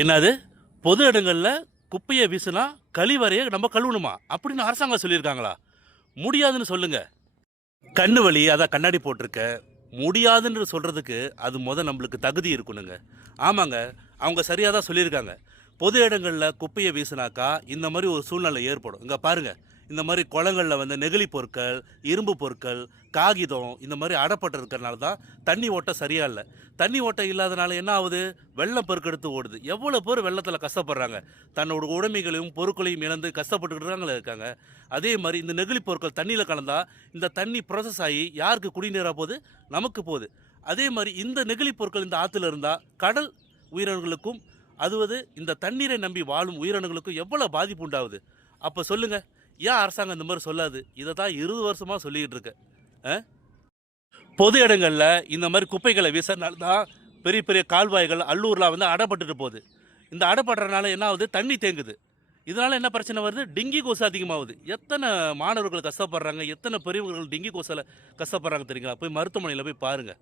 என்னது? பொது இடங்களில் குப்பையை வீசினா கழிவறையை நம்ம கழுவணுமா அப்படின்னு அரசாங்கம் சொல்லியிருக்காங்களா? முடியாதுன்னு சொல்லுங்க. கண்ணு வலி, அதான் கண்ணாடி போட்டிருக்க. முடியாதுன்னு சொல்றதுக்கு அது நம்மளுக்கு தகுதி இருக்கணுங்க. ஆமாங்க, அவங்க சரியாக தான் சொல்லியிருக்காங்க. பொது இடங்களில் குப்பையை வீசினாக்கா இந்த மாதிரி ஒரு சூழ்நிலை ஏற்படும். இங்கே பாருங்க, இந்த மாதிரி குளங்களில் நெகிழி பொருட்கள், இரும்பு பொருட்கள், காகிதம் இந்த மாதிரி அடப்பட்டு இருக்கிறனால தான் தண்ணி ஓட்டம் சரியா இல்லை. தண்ணி ஓட்டம் இல்லாதனால என்ன ஆகுது? வெள்ளம் பெருக்கெடுத்து ஓடுது. எவ்வளோ பேர் வெள்ளத்தில் கஷ்டப்படுறாங்க, தன்னோட உடைமைகளையும் பொருட்களையும் இழந்து கஷ்டப்பட்டுக்கிட்டு இருக்காங்க. அதே மாதிரி இந்த நெகிழி பொருட்கள் தண்ணியில் கலந்தா இந்த தண்ணி ப்ராசஸ் ஆகி யாருக்கு குடிநீராக போகுது? நமக்கு போகுது. அதே மாதிரி இந்த நெகிழி பொருட்கள் இந்த ஆற்றுல இருந்தால் கடல் உயிரினங்களுக்கும் இந்த தண்ணீரை நம்பி வாழும் உயிரினங்களுக்கும் எவ்வளோ பாதிப்பு உண்டாகுது? அப்போ சொல்லுங்க, ஏன் அரசாங்கம் இந்த மாதிரி சொல்லாது? இதை தான் 20 வருஷமாக சொல்லிக்கிட்டு இருக்கு. பொது இடங்களில் இந்த மாதிரி குப்பைகளை வீசறதுனால தான் பெரிய பெரிய கால்வாய்கள் அல்லூரில் அடைப்பட்டுட்டு போகுது. இந்த அடைப்படுறதுனால என்ன ஆகுது? தண்ணி தேங்குது. இதனால் என்ன பிரச்சனை வருது? டெங்கி கொசு அதிகமாகுது. எத்தனை மாணவர்கள் கஷ்டப்படுறாங்க, எத்தனை பெரியவர்கள் டெங்கி கொசால கஷ்டப்படுறாங்க தெரியுங்களா? போய் மருத்துவமனையில் போய் பாருங்கள்.